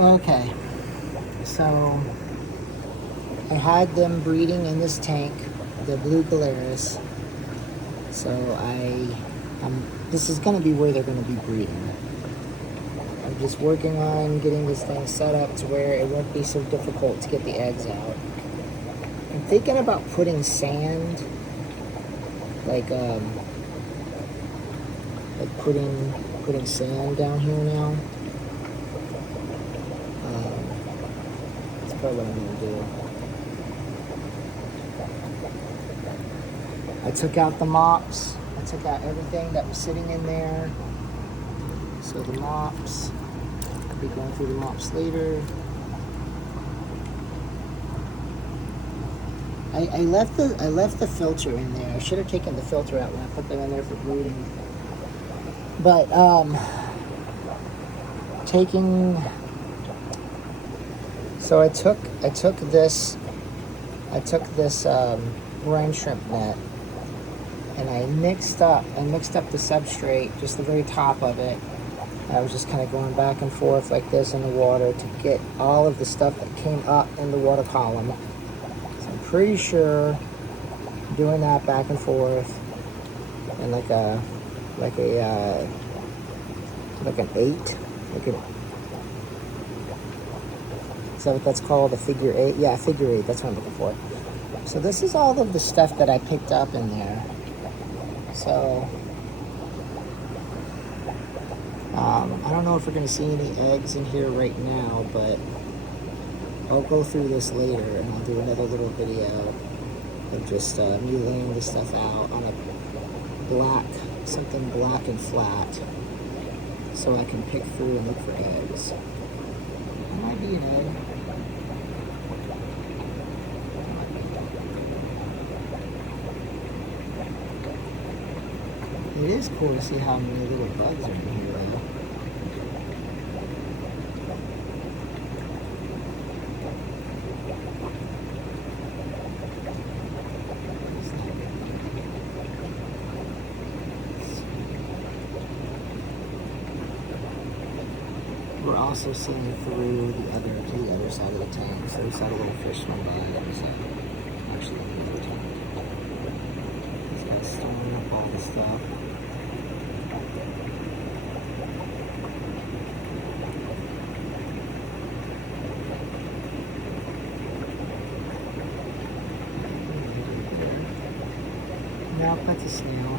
Okay, so I had them breeding in this tank, the blue Galeras. So this is going to be where they're going to be breeding. I'm just working on getting this thing set up to where it won't be so difficult to get the eggs out. I'm thinking about putting sand, like putting sand down here now. That's probably what I'm gonna do. I took out the mops. I took out everything that was sitting in there. So the mops, I'll be going through the mops later. I left the filter in there. I should have taken the filter out when I put them in there for breeding. But so I took this brine shrimp net, and I mixed up the substrate, just the very top of it. I was just kind of going back and forth like this in the water to get all of the stuff that came up in the water column. So I'm pretty sure doing that back and forth and like an 8. Is that what that's called? A figure 8? Yeah, figure 8. That's what I'm looking for. So this is all of the stuff that I picked up in there. So I don't know if we're going to see any eggs in here right now, but I'll go through this later and I'll do another little video of just me laying this stuff out on something black and flat, so I can pick through and look for eggs. There might be an egg. It is cool to see how many little bugs are in here though. We're also seeing through to the other side of the tank. So we saw a little fish swim by the other side. Actually, the other tank. This guy's storing up all the stuff. Now that's a snail.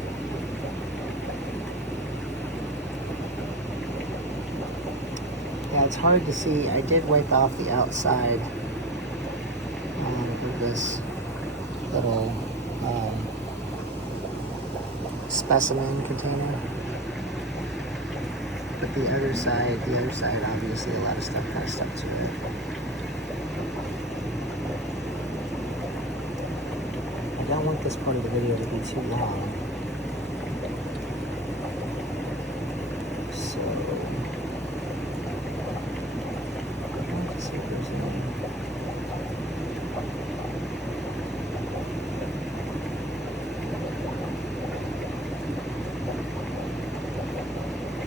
Yeah, it's hard to see. I did wipe off the outside of this little specimen container. But the other side, obviously a lot of stuff kind of stuck to it. I don't want this part of the video to be too long. So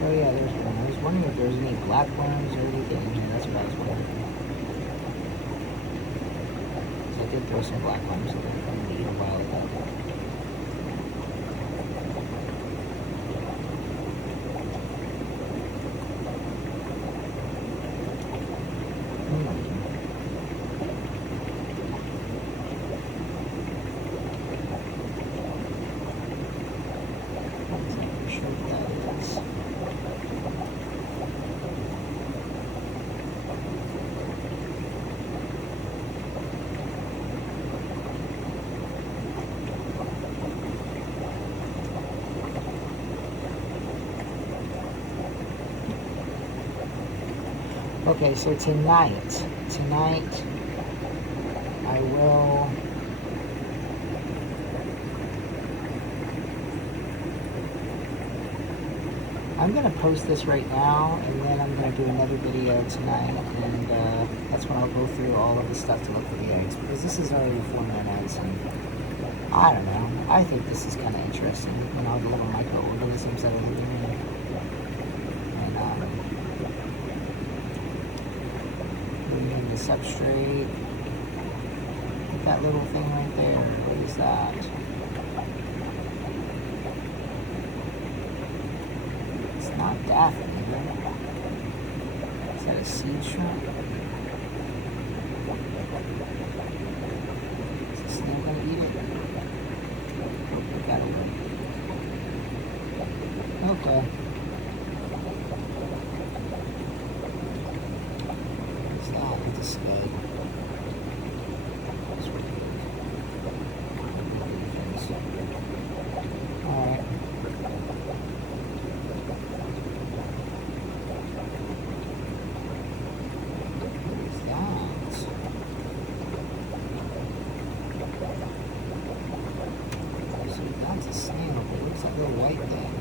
oh yeah, there's one. I was wondering if there's any black worms or anything in here. That's what I was wondering. So I did throw some black worms in there from a while ago. Okay, so tonight I will I'm going to post this right now, and then I'm going to do another video tonight, and that's when I'll go through all of the stuff to look for the eggs, because this is already 4 minutes, and I don't know, I think this is kind of interesting, you know, the little microorganisms that are living in. And this up straight. Look at that little thing right there. What is that? It's not daphne, is that a seed shrimp? Is the snail gonna eat it? Oh, got away. Okay. What's that? It's a skate. Alright. What is that? So that's a snail, but what's that little white thing?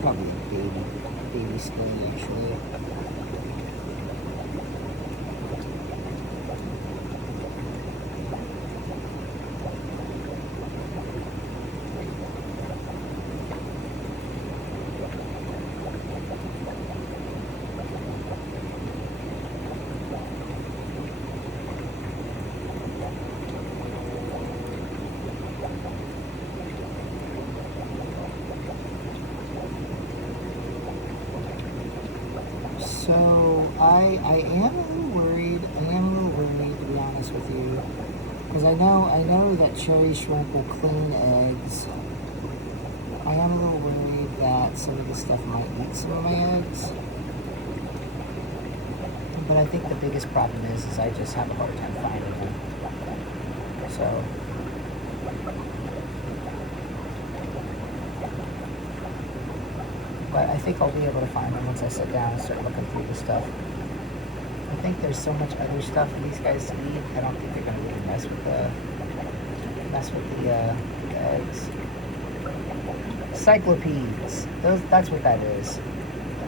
Probably a baby skin actually. So I am a little worried. To be honest with you, because I know that cherry shrimp will clean eggs. I am a little worried that some of this stuff might eat some of my eggs. But I think the biggest problem is I just have a hard time finding them. So. But I think I'll be able to find them once I sit down and start looking through the stuff. I think there's so much other stuff for these guys to eat. I don't think they're going to really mess with the eggs. Cyclopedes. That's what that is.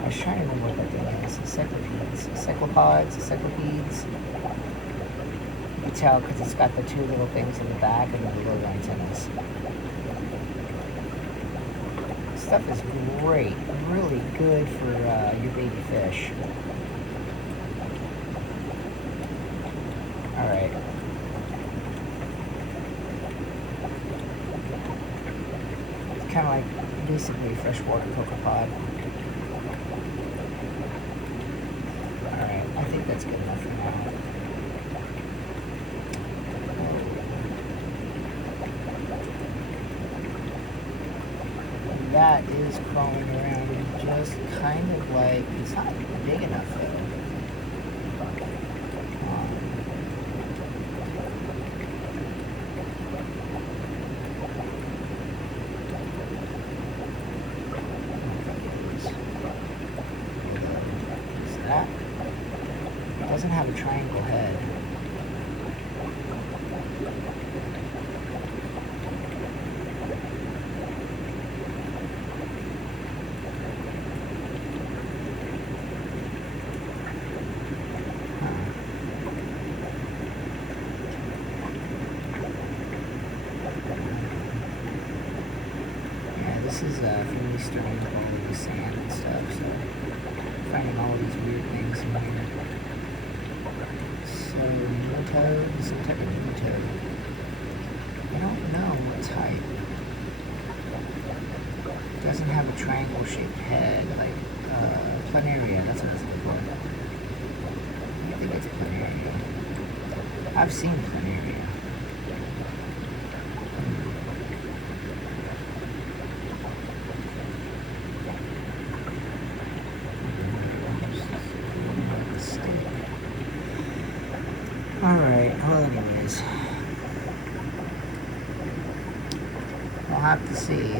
I was trying to remember what that thing is. Cyclopedes. Cyclopedes. You can tell because it's got the two little things in the back and the little antennas. Stuff is great, really good for your baby fish. All right. It's kind of like basically a freshwater cocopod. All right, I think that's good enough for now. That is crawling around just kind of like, it's not big enough though. Is that? It doesn't have a triangle head. This is from me stirring up all of the sand and stuff, so finding all of these weird things in here. So, nematode, some type of nematode. I don't know what type. It doesn't have a triangle-shaped head, like planaria, that's what I was looking for. I think it's planaria. I've seen planaria. Alright, well anyways, we'll have to see